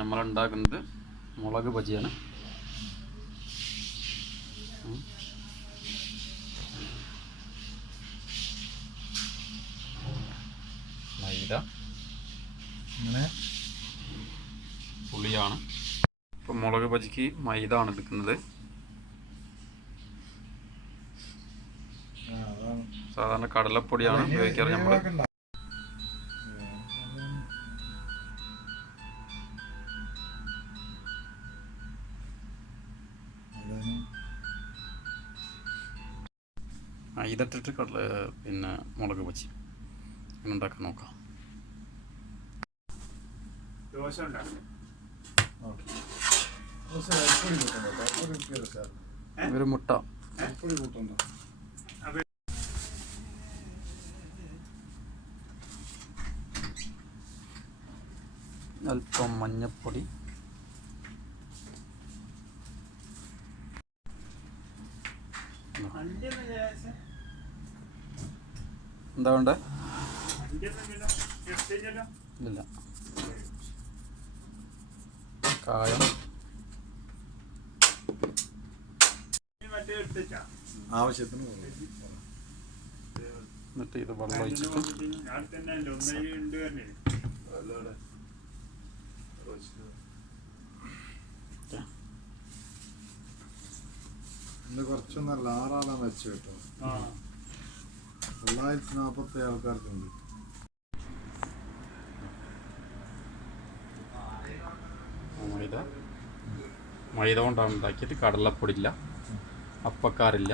നമ്മൾ ഉണ്ടാക്കുന്നത് മുളക് ബജിയാണ്. മൈദ അങ്ങനെ പുളിയാണ്. ഇപ്പം മുളക് ബജിക്ക് മൈദ ആണ് എടുക്കുന്നത്. സാധാരണ കടലപ്പൊടിയാണ് ഉപയോഗിക്കാറ് നമ്മൾ. മൈദ ഇട്ടിട്ട് പിന്നെ മുളക് ബജി അങ്ങനെ ഉണ്ടാക്കാൻ നോക്കാം. ഒരു മുട്ട, അല്പം മഞ്ഞപ്പൊടി, എന്താ വേണ്ടേ? ഇല്ല, കായം, ആവശ്യത്തിന് എന്നിട്ട് ഇത് വെള്ളം ഒഴിച്ചിട്ട് ഇന്ന് കുറച്ചൊന്നല്ല 6 ആളാണ് വെച്ച് കേട്ടോ. 940 ആൾക്കാർക്കുണ്ട്. മൈദ കൊണ്ടാണ് ഉണ്ടാക്കിയിട്ട്. കടലപ്പൊടി ഇല്ല, അപ്പക്കാറില്ല,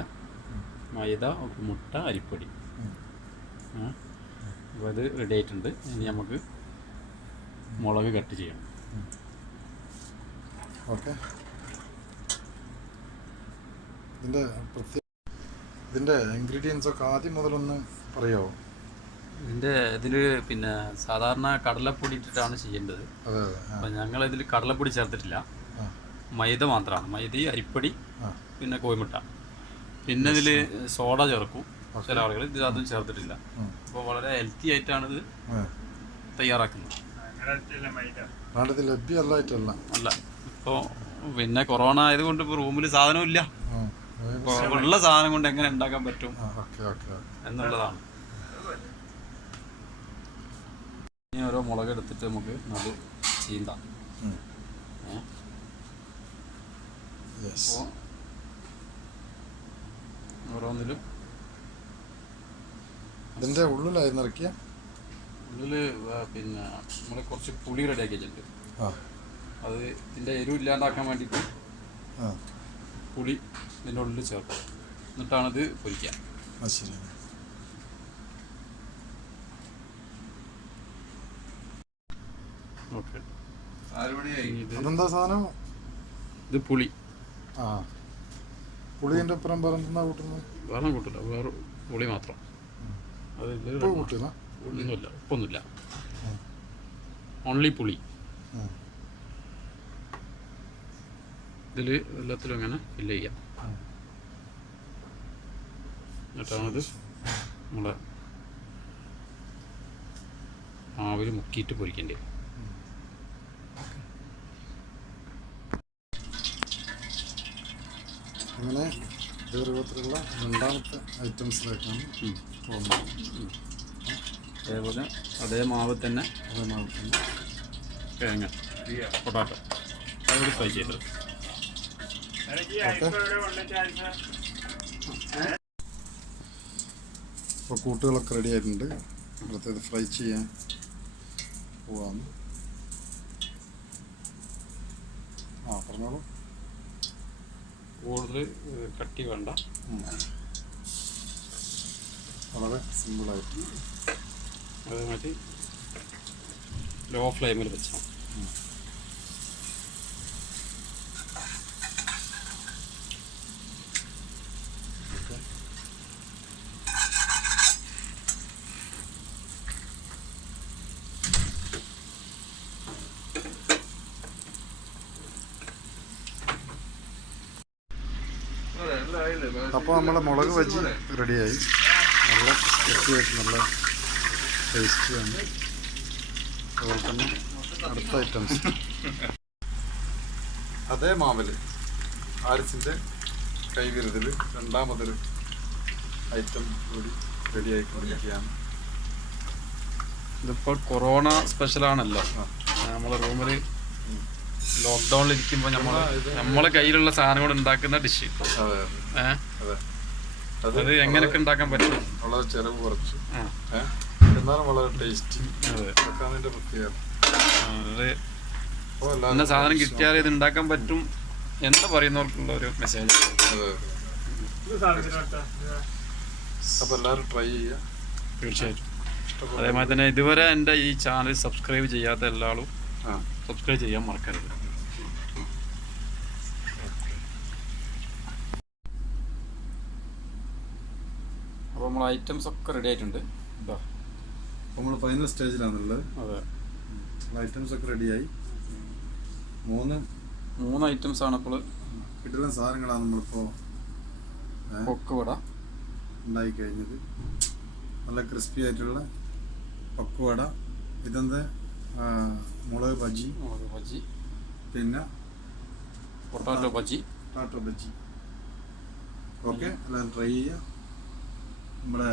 മൈദ, മുട്ട, അരിപ്പൊടി. അപ്പോൾ ഇത് റെഡി ആയിട്ടുണ്ട്. ഇനി നമുക്ക് മുളക് കട്ട് ചെയ്യണം. ഓക്കെ, ഇതിൻ്റെ ഇൻഗ്രീഡിയൻസ് ഒക്കെ ആദ്യം മുതലൊന്ന് പറയാമോ? ഇതിൽ പിന്നെ സാധാരണ കടലപ്പൊടി ഇട്ടിട്ടാണ് ചെയ്യേണ്ടത്. അപ്പം ഞങ്ങളിതിൽ കടലപ്പൊടി ചേർത്തിട്ടില്ല, മൈദ മാത്രമാണ്. മൈദ, അരിപ്പൊടി, പിന്നെ കോഴിമുട്ട. പിന്നെ ഇതിൽ സോഡ ചേർക്കും ചില ആളുകൾ. ഇതിൽ അതും ചേർത്തിട്ടില്ല. അപ്പോൾ വളരെ ഹെൽത്തി ആയിട്ടാണിത് തയ്യാറാക്കുന്നത്. അല്ല, ഇപ്പോൾ പിന്നെ കൊറോണ ആയതുകൊണ്ട് ഇപ്പോൾ റൂമിൽ സാധനവും ഇല്ല. ഉള്ള സാധനം കൊണ്ട് എങ്ങനെ ഉണ്ടാക്കാൻ പറ്റും എന്നുള്ളതാണ്. ഇനി ഓരോ മുളക് എടുത്തിട്ട് നമുക്ക് അത് ചീന്താം. അപ്പോൾ ഓരോന്നിലും ഇതിൻ്റെ ഉള്ളിലായിരുന്നു ഇറക്കിയ ഉള്ളിൽ പിന്നെ നമ്മൾ കുറച്ച് പുളി റെഡിയാക്കി വെച്ചിട്ടുണ്ട്. അത് ഇതിൻ്റെ എരിവ് ഇല്ലാണ്ടാക്കാൻ വേണ്ടിയിട്ട് പുളി ഇതിൻ്റെ ഉള്ളിൽ ചേർക്കും. എന്നിട്ടാണിത് പൊരിക്കുക. ഓക്കെ, അതെന്താ സാധനം? ഇത് പുളി. പുളിൻ്റെ ഒപ്പം പറഞ്ഞാ കൂട്ടുന്നത്? വേറെ കൂട്ടില്ല, വേറെ പുളി മാത്രം. അത് കൂട്ടില്ല, ഒന്നുമില്ല, ഉപ്പൊന്നുമില്ല, ഓൺലി പുളി. ഇതിൽ എല്ലാത്തിലും അങ്ങനെ ഫില്ല് ചെയ്യാം. എന്നിട്ടാണിത് നമ്മളെ ആവിൽ മുക്കിയിട്ട് പൊരിക്കേണ്ടത്. അങ്ങനെ ഇതേ രൂപത്തിലുള്ള രണ്ടാമത്തെ ഐറ്റംസിലേക്കാണ് പോകുന്നത്. അതേപോലെ അതേ മാവ് തന്നെ കിഴങ്ങ്, പൊട്ടാറ്റോ അതോട് ഫ്രൈ ചെയ്തത്. ഇപ്പോൾ കൂട്ടുകളൊക്കെ റെഡി ആയിട്ടുണ്ട്. അടുത്തത് ഫ്രൈ ചെയ്യാൻ പോവാണ്. പറഞ്ഞോളൂ. കൂടുതൽ കട്ടി വേണ്ട, വളരെ സിമ്പിളായിട്ട് അത് മാറ്റി ലോ ഫ്ലെയിമിൽ വെച്ചാൽ. അപ്പോൾ നമ്മളെ മുളക് ബജി റെഡിയായി. നല്ല ടേസ്റ്റിയായിട്ട് നല്ല ടേസ്റ്റിയാണ്. അതുപോലെ തന്നെ അടുത്ത ഐറ്റംസ് അതേ മാവിൽ ആരിസിൻ്റെ കൈവിരുതിൽ രണ്ടാമതൊരു ഐറ്റം കൂടി റെഡി ആയിക്കൊണ്ടിരിക്കുകയാണ്. ഇതിപ്പോൾ കൊറോണ സ്പെഷ്യലാണല്ലോ. നമ്മളെ റൂമിൽ ലോക്ക്ഡൗണിൽ ഇരിക്കുമ്പോൾ നമ്മളെ കയ്യിലുള്ള സാധനം കൊണ്ട് ഉണ്ടാക്കുന്ന ഡിഷ്. അത് എങ്ങനെയൊക്കെ ഉണ്ടാക്കാൻ പറ്റും? വളരെ ചെലവ് കുറച്ച് എന്നാലും വളരെ ടേസ്റ്റി. അതിൻ്റെ പ്രത്യേകത എന്ന സാധനം കിട്ടിയാൽ ഇത് ഉണ്ടാക്കാൻ പറ്റും എന്ന് പറയുന്നവർക്കുള്ള ഒരു മെസ്സേജ്. അപ്പോൾ എല്ലാവരും ട്രൈ ചെയ്യുക തീർച്ചയായിട്ടും. അതേമാതിരി തന്നെ ഇതുവരെ എൻ്റെ ഈ ചാനൽ സബ്സ്ക്രൈബ് ചെയ്യാത്ത എല്ലാവരും സബ്സ്ക്രൈബ് ചെയ്യാൻ മറക്കരുത്. അപ്പോൾ നമ്മൾ ഐറ്റംസ് ഒക്കെ റെഡി ആയിട്ടുണ്ട്. ഇതാ നമ്മൾ ഫൈനൽ സ്റ്റേജിലാണുള്ളത്. അതെ, ഐറ്റംസ് ഒക്കെ റെഡിയായി. മൂന്ന് ഐറ്റംസ് ആണ് ഇപ്പോൾ കിട്ടുന്ന സാധനങ്ങളാണ് നമ്മളിപ്പോൾ പൊക്കുവട ഉണ്ടായി കഴിഞ്ഞത്. നല്ല ക്രിസ്പി ആയിട്ടുള്ള പക്കുവട, ഇതെന്ത് മുളക് ബജി, പിന്നെ പൊട്ടാറ്റോ ബജി. ഓക്കെ, എല്ലാവരും ട്രൈ ചെയ്യുക. നമ്മുടെ